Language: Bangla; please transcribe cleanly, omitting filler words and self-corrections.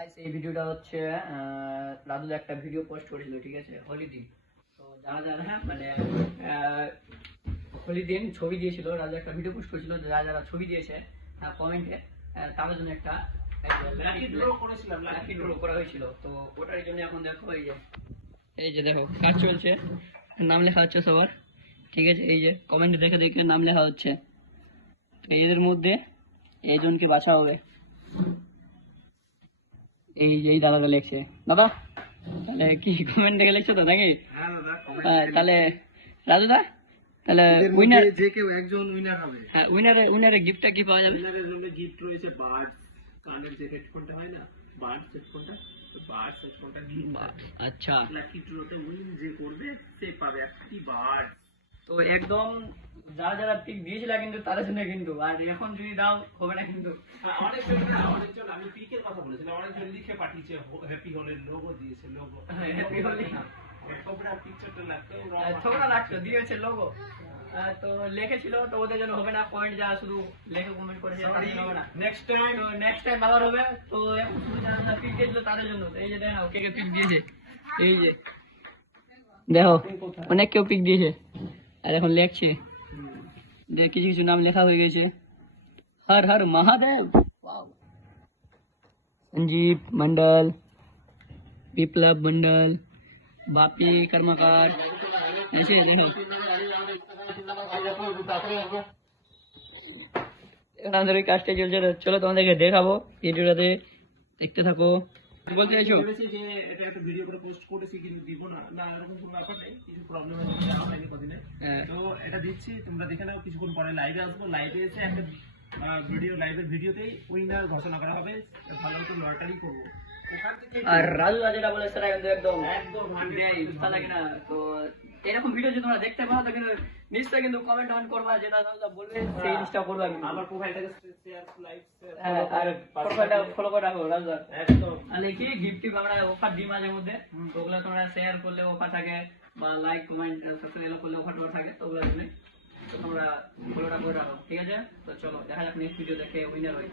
গাইস এই ভিডিওটা হচ্ছে রাজু একটা ভিডিও পোস্ট করেছিল, ঠিক আছে, হোলি দিন। তো যারা যারা মানে হোলি দিন ছবি দিয়েছিল, রাজু একটা ভিডিও পোস্ট করেছিল, যারা যারা ছবি দিয়েছে কমেন্টে তাদের জন্য একটা লাকি ড্র করা হয়েছিল। তো ওটার জন্য এখন দেখো এই যে দেখো কাজ চলছে, নাম লেখা হচ্ছে সবার, ঠিক আছে। এই যে কমেন্টে দেখে দেখে নাম লেখা হচ্ছে। তো এদের মধ্যে এইজনকে বাছা হবে। এই যে এই দাদাটা লিখছে, দাদা তাহলে কি কমেন্ট দেখে লিখছো তো নাকি? হ্যাঁ দাদা, তাহলে রাজু দা তাহলে উইনার যে কেউ একজন উইনার হবে। হ্যাঁ, উইনারের গিফটটা কি পাওয়া যাবে? উইনারের জন্য গিফট রয়েছে বাডস, কানের যে হেডফোনটা হয় না, বাডস হেডফোনটা, বাডস হেডফোনটা গিফট। আচ্ছা, লাকি ড্রতে উইন যে করবে সে পাবে একটি বাডস। তো একদম যারা যারা পিক দিয়েছিল কিন্তু তাদের জন্য কিন্তু, আর এখন যদি দাও হবে না কিন্তু। অনেকজন আমি পিকের কথা বলেছিলাম, অনেকজন লিখে পাঠিয়েছে হ্যাপি হোলির লোগো দিয়েছে, লোগো হ্যাপি হোলি ছোকরা পিকচারটা লাগতো, ছোকরা লাগতো দিয়েছে লোগো। তো লিখেছিল, তো ওদের জন্য হবে না। পয়েন্ট যারা শুধু লেখে কমেন্ট করেছে তাদের জন্য হবে না। নেক্সট টাইম তো নেক্সট টাইম আবার হবে। তো এখন শুধু যারা যারা পিক দিয়েছিল তাদের জন্য। এই যে দেখো কে কে পিক দিয়েছে, এই যে দেখো অনেক কেউ পিক দিয়েছে। আর এখন লেখছে, দেখ কিছু কিছু নাম লেখা হয়ে গেছে। हर हर महादेव, संजीव मंडल, विप्लव मंडल, बापी कर्मकार, ऐसे देखो আমাদের ওই কাজটা চলছে। চলো তোমাদেরকে দেখাবো, ভিডিওটাতে দেখতে থাকো। বলতে চাইছো? বলেছি যে এটা একটা ভিডিও করে পোস্ট করেছি কিন্তু দিব না, না এরকম কোনো ব্যাপার নেই, কিছু প্রবলেম হয়েছে জানা হয়নি কদিনে। তো এটা দিচ্ছি, তোমরা দেখে নাও। কিছুক্ষণ পরে লাইভে আসবো, লাইভে এসে একটা ভিডিওতেই উইনার ঘোষণা করা হবে। ভালো মতো লটারি করবো ওখান থেকে। আর রাজু যেটা বলে সেটা কিন্তু একদম একদম বুঝতে লাগে না। তো এরকম ভিডিও যদি তোমরা দেখতে পাও তো কিন্তু নিশ্চয়ই কিন্তু কমেন্ট করবা, যেটা দাদা বলবে সেই জিনিসটা করবা। আমার প্রোফাইলটাকে শেয়ার, লাইক, হ্যাঁ, আর প্রোফাইলটা ফলো করে রাখো রাজু। একদম। তাহলে কি গিফট আমরা অফার দিই মাঝে মধ্যে, তো ওগুলো তোমরা শেয়ার করলে অফার থাকে, বা লাইক কমেন্ট সাবস্ক্রাইব করলে অফার থাকে। তো ওগুলো দিলে তো তোমরা ফলোটা করে রাখো, ঠিক আছে। তো চলো দেখা যাক নেক্সট ভিডিও দেখে উইনার হয়।